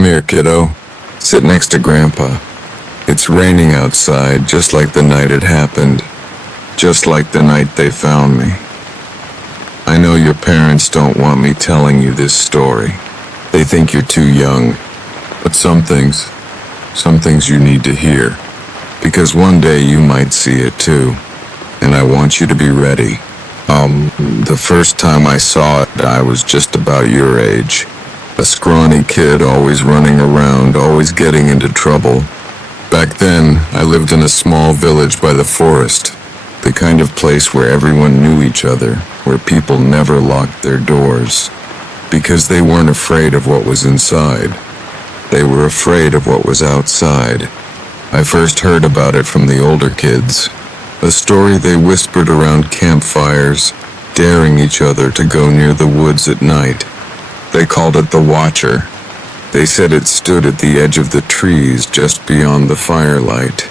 Come here, kiddo. Sit next to Grandpa. It's raining outside, just like the night it happened. Just like the night they found me. I know your parents don't want me telling you this story. They think you're too young. But some things you need to hear. Because one day you might see it too. And I want you to be ready. The first time I saw it, I was just about your age. A scrawny kid, always running around, always getting into trouble. Back then, I lived in a small village by the forest. The kind of place where everyone knew each other, where people never locked their doors. Because they weren't afraid of what was inside. They were afraid of what was outside. I first heard about it from the older kids. A story they whispered around campfires, daring each other to go near the woods at night. They called it the Watcher. They said it stood at the edge of the trees just beyond the firelight.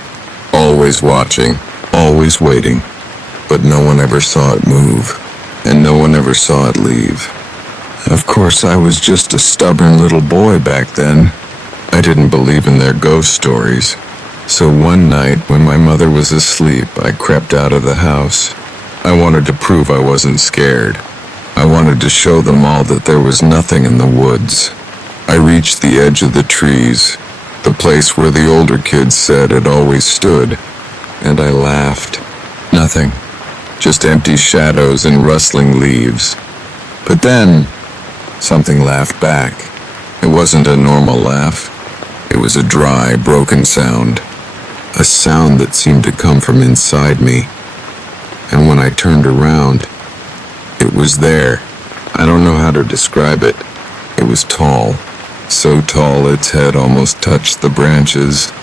Always watching, always waiting. But no one ever saw it move, and no one ever saw it leave. Of course, I was just a stubborn little boy back then. I didn't believe in their ghost stories. So one night, when my mother was asleep, I crept out of the house. I wanted to prove I wasn't scared. I wanted to show them all that there was nothing in the woods. I reached the edge of the trees, the place where the older kids said it always stood, and I laughed. Nothing. Just empty shadows and rustling leaves. But then, something laughed back. It wasn't a normal laugh. It was a dry, broken sound. A sound that seemed to come from inside me. And when I turned around, it was there. I don't know how to describe it. It was tall. So tall its head almost touched the branches.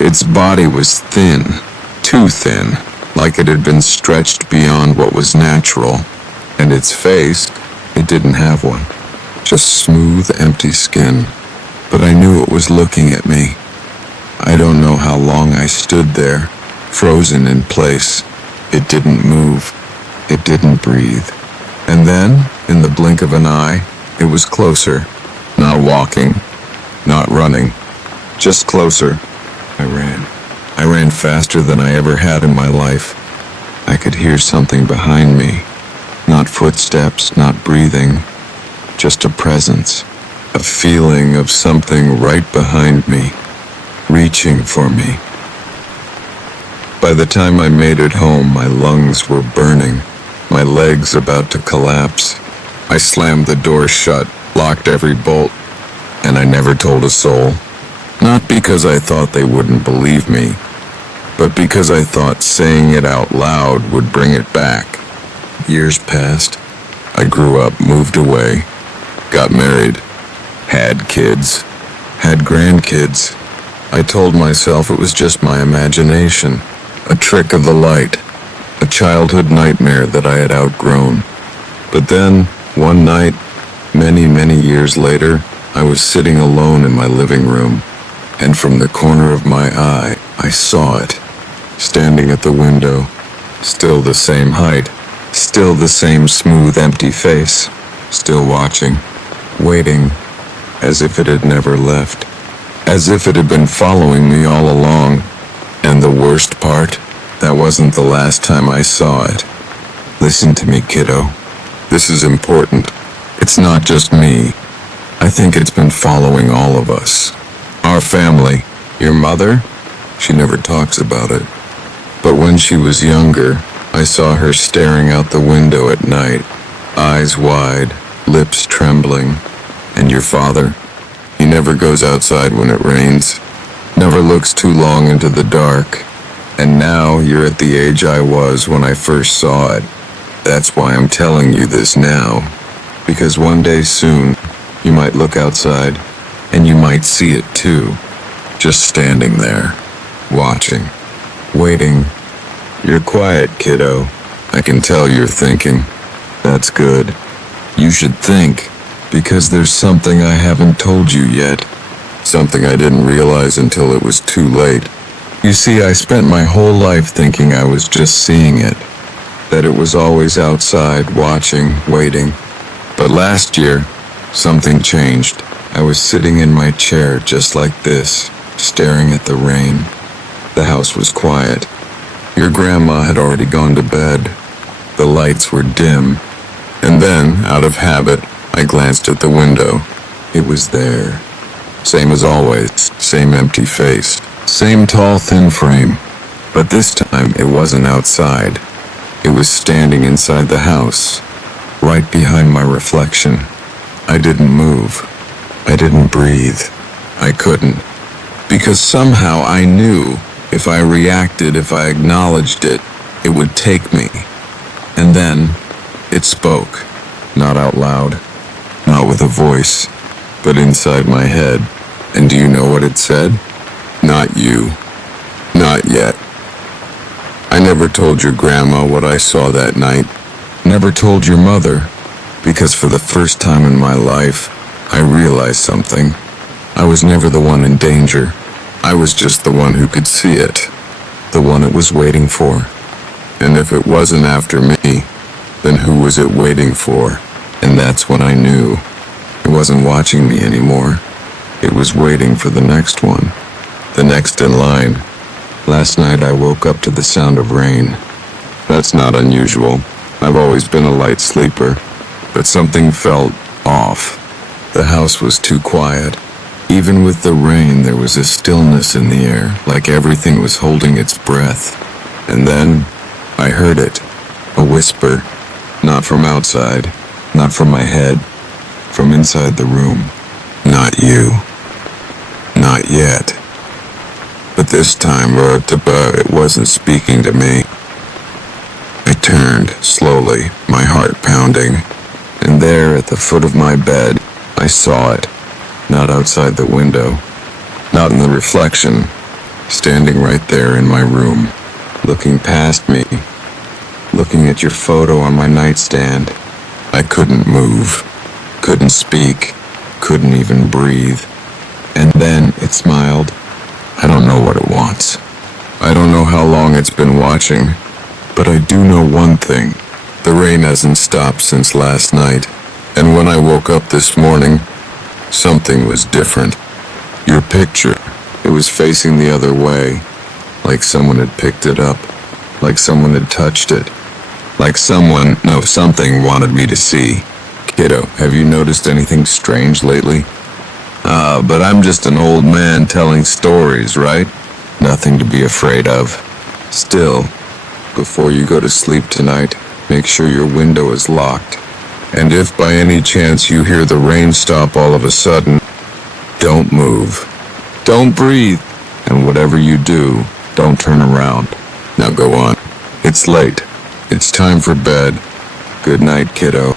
Its body was thin. Too thin. Like it had been stretched beyond what was natural. And its face, it didn't have one. Just smooth, empty skin. But I knew it was looking at me. I don't know how long I stood there, frozen in place. It didn't move. It didn't breathe. And then, in the blink of an eye, it was closer. Not walking, not running, just closer. I ran. I ran faster than I ever had in my life. I could hear something behind me. Not footsteps, not breathing, just a presence. A feeling of something right behind me, reaching for me. By the time I made it home, my lungs were burning, my legs about to collapse. I slammed the door shut, locked every bolt, and I never told a soul. Not because I thought they wouldn't believe me, but because I thought saying it out loud would bring it back. Years passed. I grew up, moved away, got married, had kids, had grandkids. I told myself it was just my imagination, a trick of the light, a childhood nightmare that I had outgrown. But then, one night, many, many years later, I was sitting alone in my living room, and from the corner of my eye, I saw it, standing at the window, still the same height, still the same smooth, empty face, still watching, waiting, as if it had never left, as if it had been following me all along. And the worst part, that wasn't the last time I saw it. Listen to me, kiddo. This is important. It's not just me. I think it's been following all of us. Our family. Your mother? She never talks about it. But when she was younger, I saw her staring out the window at night, eyes wide, lips trembling. And your father? He never goes outside when it rains, never looks too long into the dark. And now you're at the age I was when I first saw it. That's why I'm telling you this now. Because one day soon, you might look outside, and you might see it too. Just standing there, watching, waiting. You're quiet, kiddo. I can tell you're thinking. That's good. You should think, because there's something I haven't told you yet. Something I didn't realize until it was too late. You see, I spent my whole life thinking I was just seeing it. That it was always outside, watching, waiting. But last year, something changed. I was sitting in my chair just like this, staring at the rain. The house was quiet. Your grandma had already gone to bed. The lights were dim. And then, out of habit, I glanced at the window. It was there. Same as always, same empty face, same tall, thin frame. But this time, it wasn't outside. It was standing inside the house, right behind my reflection. I didn't move. I didn't breathe. I couldn't. Because somehow I knew if I reacted, if I acknowledged it, it would take me. And then, it spoke. Not out loud, not with a voice, but inside my head. And do you know what it said? Not you. Not yet. I never told your grandma what I saw that night. Never told your mother. Because for the first time in my life, I realized something. I was never the one in danger. I was just the one who could see it. The one it was waiting for. And if it wasn't after me, then who was it waiting for? And that's when I knew. It wasn't watching me anymore. It was waiting for the next one. The next in line. Last night I woke up to the sound of rain. That's not unusual. I've always been a light sleeper. But something felt off. The house was too quiet. Even with the rain, there was a stillness in the air, like everything was holding its breath. And then, I heard it. A whisper. Not from outside. Not from my head. From inside the room. Not you. Not yet. But this time, it wasn't speaking to me. I turned, slowly, my heart pounding. And there, at the foot of my bed, I saw it. Not outside the window. Not in the reflection. Standing right there in my room. Looking past me. Looking at your photo on my nightstand. I couldn't move. Couldn't speak. Couldn't even breathe. And then it smiled. I don't know what it wants. I don't know how long it's been watching. But I do know one thing. The rain hasn't stopped since last night. And when I woke up this morning, something was different. Your picture, it was facing the other way. Like someone had picked it up. Like someone had touched it. Like something wanted me to see. Kiddo, have you noticed anything strange lately? But I'm just an old man telling stories, right? Nothing to be afraid of. Still, before you go to sleep tonight, make sure your window is locked. And if by any chance you hear the rain stop all of a sudden, don't move. Don't breathe. And whatever you do, don't turn around. Now go on. It's late. It's time for bed. Good night, kiddo.